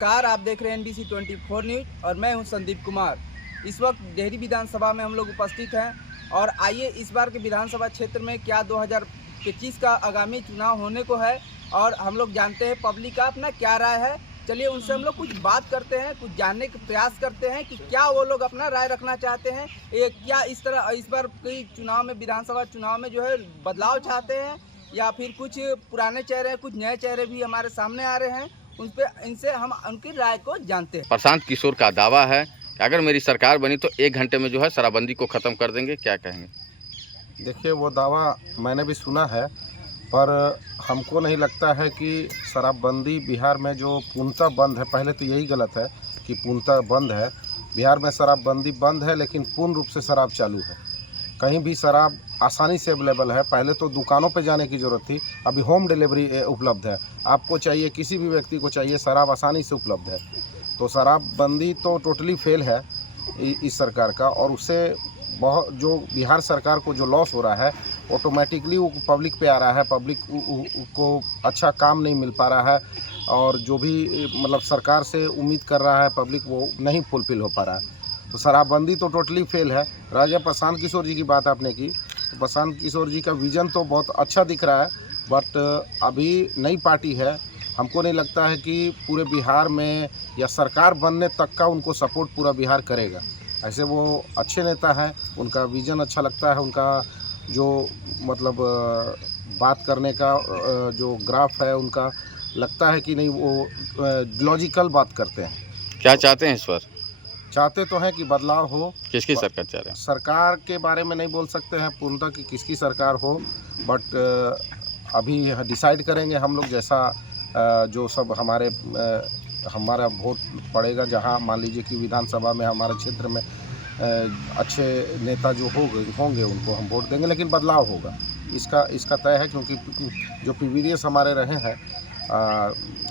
नमस्कार, आप देख रहे हैं NBC 24 न्यूज और मैं हूं संदीप कुमार। इस वक्त डेहरी विधानसभा में हम लोग उपस्थित हैं और आइए इस बार के विधानसभा क्षेत्र में क्या 2025 का आगामी चुनाव होने को है और हम लोग जानते हैं पब्लिक का अपना क्या राय है। चलिए उनसे हम लोग कुछ बात करते हैं, कुछ जानने का प्रयास करते हैं कि क्या वो लोग अपना राय रखना चाहते हैं। क्या इस बार के चुनाव में, विधानसभा चुनाव में जो है बदलाव चाहते हैं या फिर कुछ पुराने चेहरे, कुछ नए चेहरे भी हमारे सामने आ रहे हैं। इनसे हम उनकी राय को जानते हैं। प्रशांत किशोर का दावा है कि अगर मेरी सरकार बनी तो 1 घंटे में जो है शराबबंदी को ख़त्म कर देंगे। क्या कहेंगे? देखिए, वो दावा मैंने भी सुना है, पर हमको नहीं लगता है कि शराबबंदी बिहार में जो पूर्णतः बंद है, पहले तो यही गलत है कि पूर्णतः बंद है। बिहार में शराबबंदी बंद है, लेकिन पूर्ण रूप से शराब चालू है। कहीं भी शराब आसानी से अवेलेबल है। पहले तो दुकानों पे जाने की ज़रूरत थी, अभी होम डिलीवरी उपलब्ध है। आपको चाहिए, किसी भी व्यक्ति को चाहिए, शराब आसानी से उपलब्ध है। तो शराबबंदी तो टोटली फेल है इस सरकार का, और उससे बहुत जो बिहार सरकार को जो लॉस हो रहा है, ऑटोमेटिकली वो पब्लिक पे आ रहा है। पब्लिक को अच्छा काम नहीं मिल पा रहा है, और जो भी मतलब सरकार से उम्मीद कर रहा है पब्लिक, वो नहीं फुलफिल हो पा रहा है। तो शराबबंदी तो टोटली फेल है। राजा प्रशांत किशोर जी की बात आपने की, तो प्रशांत किशोर जी का विज़न तो बहुत अच्छा दिख रहा है, बट अभी नई पार्टी है। हमको नहीं लगता है कि पूरे बिहार में या सरकार बनने तक का उनको सपोर्ट पूरा बिहार करेगा। ऐसे वो अच्छे नेता हैं, उनका विज़न अच्छा लगता है, उनका जो मतलब बात करने का जो ग्राफ है उनका, लगता है कि नहीं, वो लॉजिकल बात करते हैं। क्या चाहते हैं इस पर? चाहते तो हैं कि बदलाव हो। किसकी सरकार चाह रहे हैं? सरकार के बारे में नहीं बोल सकते हैं पूर्णतः कि किसकी सरकार हो, बट अभी डिसाइड करेंगे हम लोग, जैसा जो सब हमारा वोट पड़ेगा। जहां मान लीजिए कि विधानसभा में हमारे क्षेत्र में अच्छे नेता जो होंगे उनको हम वोट देंगे, लेकिन बदलाव होगा, इसका तय है। क्योंकि जो प्रीवियस हमारे रहे हैं,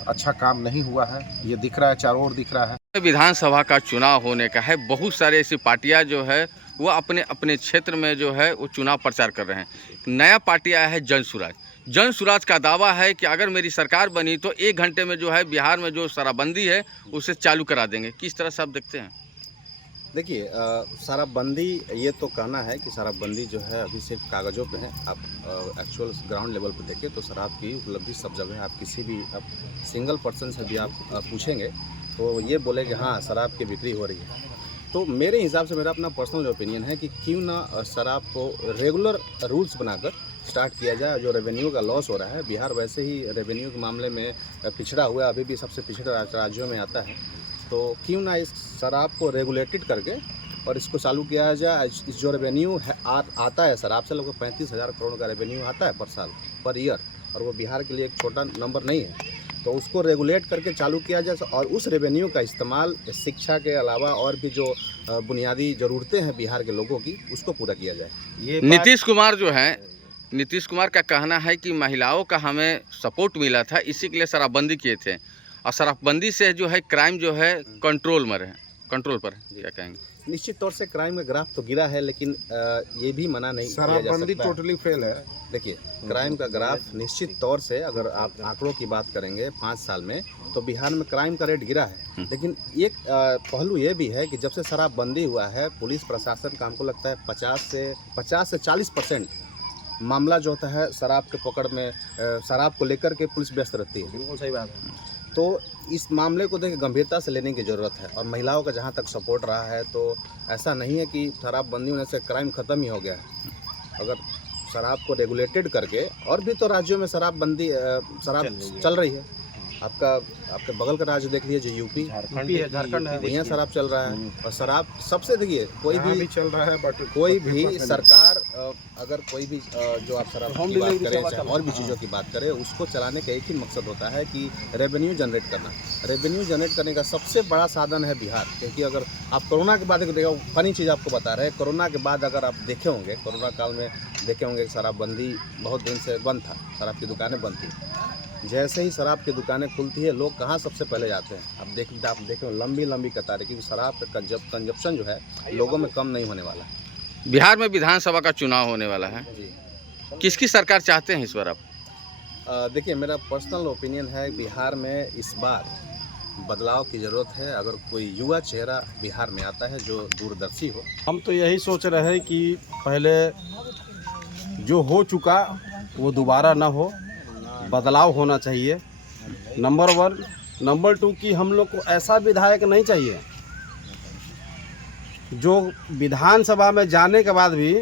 अच्छा काम नहीं हुआ है, ये दिख रहा है, चारों ओर दिख रहा है। विधानसभा का चुनाव होने का है, बहुत सारे ऐसी पार्टियां जो है वो अपने अपने क्षेत्र में जो है वो चुनाव प्रचार कर रहे हैं। नया पार्टी आया है जन सुराज। जन सुराज का दावा है कि अगर मेरी सरकार बनी तो 1 घंटे में जो है बिहार में जो शराबबंदी है उसे चालू करा देंगे। किस तरह से आप देखते हैं? देखिए, शराबबंदी, ये तो कहना है कि शराबबंदी जो है अभी सिर्फ कागज़ों पे है। आप एक्चुअल ग्राउंड लेवल पर देखें तो शराब की उपलब्धि सब जगह है। आप किसी भी सिंगल पर्सन से भी आप पूछेंगे तो ये बोले कि हाँ, शराब की बिक्री हो रही है। तो मेरे हिसाब से, मेरा अपना पर्सनल ओपिनियन है कि क्यों ना शराब को रेगुलर रूल्स बनाकर स्टार्ट किया जाए। जो रेवेन्यू का लॉस हो रहा है, बिहार वैसे ही रेवेन्यू के मामले में पिछड़ा हुआ है, अभी भी सबसे पिछड़े राज्यों में आता है। तो क्यों ना इस शराब को रेगुलेटेड करके और इसको चालू किया जाए। इस जो रेवेन्यू है आता है शराब से, लगभग 35,000 करोड़ का रेवेन्यू आता है पर साल, पर ईयर, और वो बिहार के लिए एक छोटा नंबर नहीं है। तो उसको रेगुलेट करके चालू किया जाए, और उस रेवेन्यू का इस्तेमाल शिक्षा के अलावा और भी जो बुनियादी ज़रूरतें हैं बिहार के लोगों की, उसको पूरा किया जाए। ये नीतीश कुमार का कहना है कि महिलाओं का हमें सपोर्ट मिला था, इसी के लिए शराबबंदी किए थे, और शराबबंदी से जो है क्राइम जो है कंट्रोल पर है। क्या कहेंगे? निश्चित तौर से क्राइम का ग्राफ तो गिरा है, लेकिन ये भी मना नहीं किया जा सकता। शराबबंदी टोटली फेल है। देखिए, क्राइम का ग्राफ निश्चित तौर से, अगर आप आंकड़ों की बात करेंगे 5 साल में, तो बिहार में क्राइम का रेट गिरा है। लेकिन एक पहलू ये भी है कि जब से शराबबंदी हुआ है, पुलिस प्रशासन का हमको लगता है 50 से 40% मामला जो होता है शराब के पकड़ में, शराब को लेकर के पुलिस व्यस्त रहती है। बिल्कुल सही बात है। तो इस मामले को देखिए, गंभीरता से लेने की ज़रूरत है। और महिलाओं का जहाँ तक सपोर्ट रहा है, तो ऐसा नहीं है कि शराबबंदी होने से क्राइम ख़त्म ही हो गया है। अगर शराब को रेगुलेटेड करके, और भी तो राज्यों में शराब चल रही है। आपके बगल का राज्य देख लीजिए, जो यूपी है, झारखंड है, यहाँ शराब चल रहा है। और शराब सबसे, देखिए, कोई भी चल रहा है, बट कोई भी सरकार, अगर कोई भी जो आप शराब की बात करें, चाहे और भी चीज़ों की बात करें, उसको चलाने का एक ही मकसद होता है कि रेवेन्यू जनरेट करना। रेवेन्यू जनरेट करने का सबसे बड़ा साधन है बिहार। क्योंकि अगर आप कोरोना के बाद देखो, फनी चीज़ आपको बता रहे हैं, कोरोना के बाद अगर आप देखे होंगे, कोरोना काल में देखे होंगे, शराबबंदी बहुत दिन से बंद था, शराब की दुकानें बंद थी। जैसे ही शराब की दुकानें खुलती है, लोग कहाँ सबसे पहले जाते हैं? आप देखें लंबी लंबी कतारें, क्योंकि शराब का कंजप्शन जो है लोगों में कम नहीं होने वाला है। बिहार में विधानसभा का चुनाव होने वाला है, किसकी सरकार चाहते हैं इस बार आप? देखिए, मेरा पर्सनल ओपिनियन है, बिहार में इस बार बदलाव की ज़रूरत है। अगर कोई युवा चेहरा बिहार में आता है जो दूरदर्शी हो। हम तो यही सोच रहे हैं कि पहले जो हो चुका वो दोबारा ना हो, बदलाव होना चाहिए, नंबर 1। नंबर 2 कि हम लोग को ऐसा विधायक नहीं चाहिए जो विधानसभा में जाने के बाद भी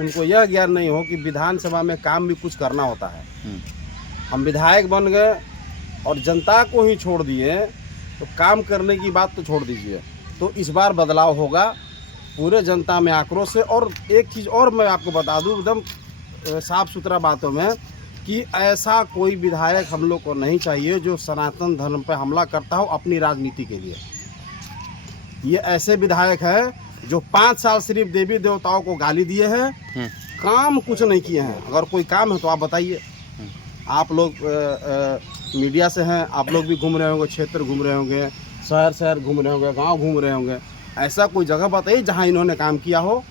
उनको यह ज्ञान नहीं हो कि विधानसभा में काम भी कुछ करना होता है। हम विधायक बन गए और जनता को ही छोड़ दिए तो काम करने की बात तो छोड़ दीजिए। तो इस बार बदलाव होगा, पूरे जनता में आक्रोश है। और एक चीज़ और मैं आपको बता दूं एकदम साफ सुथरा बातों में कि ऐसा कोई विधायक हम लोग को नहीं चाहिए जो सनातन धर्म पर हमला करता हो अपनी राजनीति के लिए। ये ऐसे विधायक है जो 5 साल सिर्फ देवी देवताओं को गाली दिए हैं, काम कुछ नहीं किए हैं। अगर कोई काम है तो आप बताइए। आप लोग मीडिया से हैं, आप लोग भी घूम रहे होंगे, क्षेत्र घूम रहे होंगे, शहर घूम रहे होंगे, गांव घूम रहे होंगे। ऐसा कोई जगह बताइए जहां इन्होंने काम किया हो।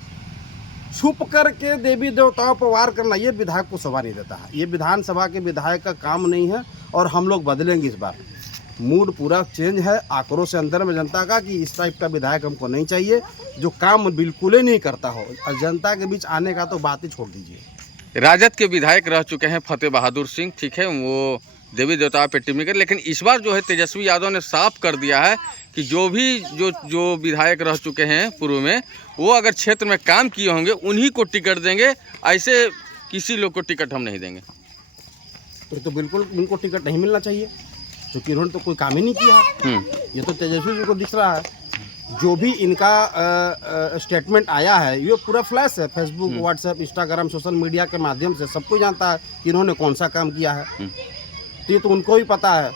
छुप करके देवी देवताओं पर वार करना ये विधायक को शोभा नहीं देता है। ये विधानसभा के विधायक का काम नहीं है और हम लोग बदलेंगे इस बार। मूड पूरा चेंज है, आक्रोश है अंदर में जनता का कि इस टाइप का विधायक हमको नहीं चाहिए जो काम बिल्कुल ही नहीं करता हो। और जनता के बीच आने का तो बात ही छोड़ दीजिए। राजद के विधायक रह चुके हैं फतेह बहादुर सिंह, ठीक है, वो देवी देवताओं पे टिप्पणी कर, लेकिन इस बार जो है तेजस्वी यादव ने साफ कर दिया है कि जो विधायक रह चुके हैं पूर्व में, वो अगर क्षेत्र में काम किए होंगे उन्हीं को टिकट देंगे, ऐसे किसी लोग को टिकट हम नहीं देंगे। तो बिल्कुल उनको टिकट नहीं मिलना चाहिए क्योंकि इन्होंने तो कोई काम ही नहीं किया है। ये तो तेजस्वी जी को दिख रहा है। जो भी इनका स्टेटमेंट आया है ये पूरा फ्लैश है, Facebook, WhatsApp, Instagram, social media के माध्यम से सबको जानता है कि इन्होंने कौन सा काम किया है। तो ये तो उनको भी पता है,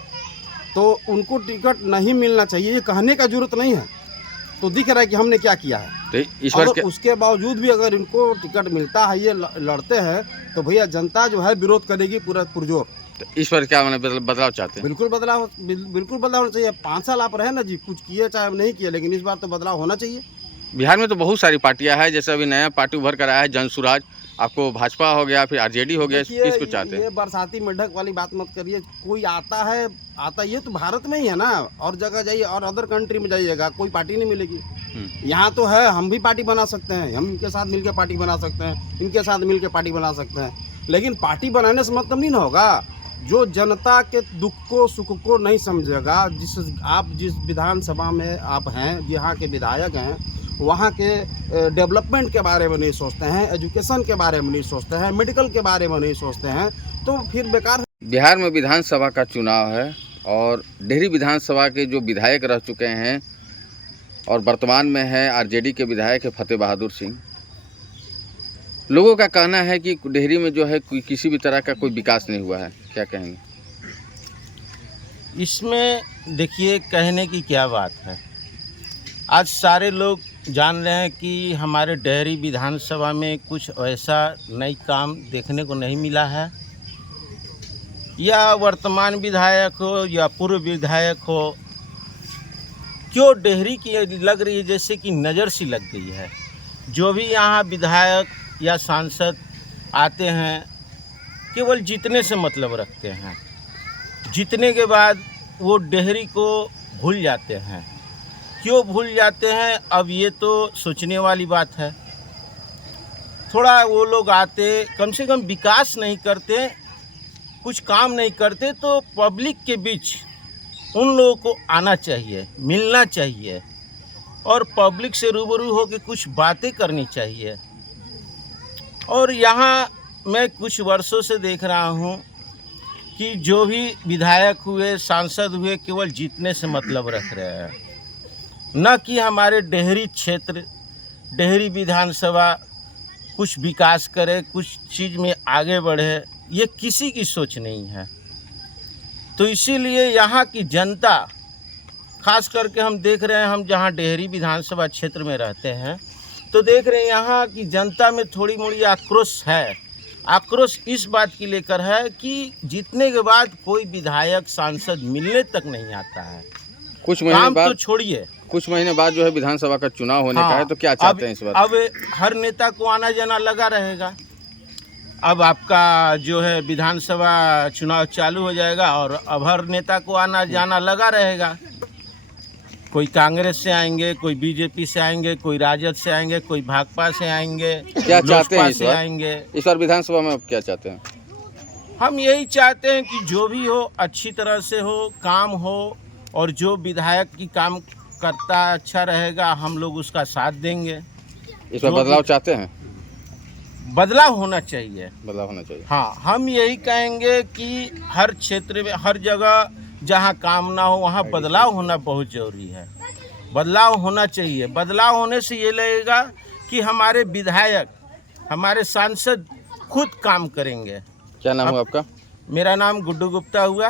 तो उनको टिकट नहीं मिलना चाहिए, ये कहने का जरूरत नहीं है। तो दिख रहा है कि हमने क्या किया है। तो इस बार अगर उसके बावजूद भी अगर इनको टिकट मिलता है, ये लड़ते हैं, तो भैया जनता जो है विरोध करेगी पूरा पुरजोर। तो इस बार क्या मैंने बदलाव चाहते हैं? बिल्कुल बदलाव होना चाहिए। 5 साल आप रहे ना जी, कुछ किए चाहे नहीं किए, लेकिन इस बार तो बदलाव होना चाहिए। बिहार में तो बहुत सारी पार्टियां हैं, जैसे अभी नया पार्टी उभर कर आया है जनसुराज, आपको भाजपा हो गया, फिर आरजेडी हो गया, किसको चाहते हैं? ये बरसाती मेढक वाली बात मत करिए। कोई आता है ये तो भारत में ही है ना, और जगह जाइए और अदर कंट्री में जाइएगा कोई पार्टी नहीं मिलेगी। यहाँ तो है, हम भी पार्टी बना सकते हैं, हम इनके साथ मिलकर पार्टी बना सकते हैं, इनके साथ मिलकर पार्टी बना सकते हैं, लेकिन पार्टी बनाने से मतलब नहीं ना होगा। जो जनता के दुख को सुख को नहीं समझेगा, जिस विधानसभा में आप हैं, यहाँ के विधायक हैं, वहाँ के डेवलपमेंट के बारे में नहीं सोचते हैं, एजुकेशन के बारे में नहीं सोचते हैं, मेडिकल के बारे में नहीं सोचते हैं, तो फिर बेकार। बिहार में विधानसभा का चुनाव है और डेहरी विधानसभा के जो विधायक रह चुके हैं और वर्तमान में है आरजेडी के विधायक है फतेह बहादुर सिंह, लोगों का कहना है कि डेहरी में जो है किसी भी तरह का कोई विकास नहीं हुआ है। क्या कहेंगे इसमें? देखिए, कहने की क्या बात है। आज सारे लोग जान रहे हैं कि हमारे डेहरी विधानसभा में कुछ ऐसा नई काम देखने को नहीं मिला है। या वर्तमान विधायक हो या पूर्व विधायक हो, क्यों डेहरी की लग रही है जैसे कि नज़र सी लग गई है। जो भी यहाँ विधायक या सांसद आते हैं केवल जीतने से मतलब रखते हैं, जीतने के बाद वो डेहरी को भूल जाते हैं। क्यों भूल जाते हैं, अब ये तो सोचने वाली बात है। थोड़ा वो लोग आते, कम से कम विकास नहीं करते, कुछ काम नहीं करते, तो पब्लिक के बीच उन लोगों को आना चाहिए, मिलना चाहिए और पब्लिक से रूबरू होकर कुछ बातें करनी चाहिए। और यहाँ मैं कुछ वर्षों से देख रहा हूँ कि जो भी विधायक हुए, सांसद हुए, केवल जीतने से मतलब रख रहे हैं, न कि हमारे डेहरी क्षेत्र, डेहरी विधानसभा कुछ विकास करे, कुछ चीज़ में आगे बढ़े, ये किसी की सोच नहीं है। तो इसीलिए यहाँ की जनता, खास करके हम देख रहे हैं, हम जहाँ डेहरी विधानसभा क्षेत्र में रहते हैं, तो देख रहे हैं यहाँ की जनता में थोड़ी मोड़ी आक्रोश है। आक्रोश इस बात की लेकर है कि जीतने के बाद कोई विधायक सांसद मिलने तक नहीं आता है। कुछ महीने काम बाद तो छोड़िए, कुछ महीने बाद जो है विधानसभा का चुनाव होने का है, तो क्या चाहते हैं इस बार? अब हर नेता को आना जाना लगा रहेगा। अब आपका जो है विधानसभा चुनाव चालू हो जाएगा और अब हर नेता को आना जाना लगा रहेगा। कोई कांग्रेस से आएंगे, कोई बीजेपी से आएंगे, कोई राजद से आएंगे, कोई भाकपा से आएंगे, क्या चाहते हैं लोजपा इस से बार? आएंगे। इस बार विधानसभा में आप क्या चाहते हैं? हम यही चाहते हैं कि जो भी हो अच्छी तरह से हो, काम हो, और जो विधायक की काम करता अच्छा रहेगा हम लोग उसका साथ देंगे। इस बार जो बदलाव भी- चाहते हैं? बदलाव होना चाहिए। बदलाव होना चाहिए। हाँ, हम यही कहेंगे कि हर क्षेत्र में, हर जगह जहाँ काम ना हो वहाँ बदलाव होना बहुत ज़रूरी है। बदलाव होना चाहिए। बदलाव होने से ये लगेगा कि हमारे विधायक, हमारे सांसद खुद काम करेंगे। क्या नाम हुआ आपका? मेरा नाम गुड्डू गुप्ता हुआ।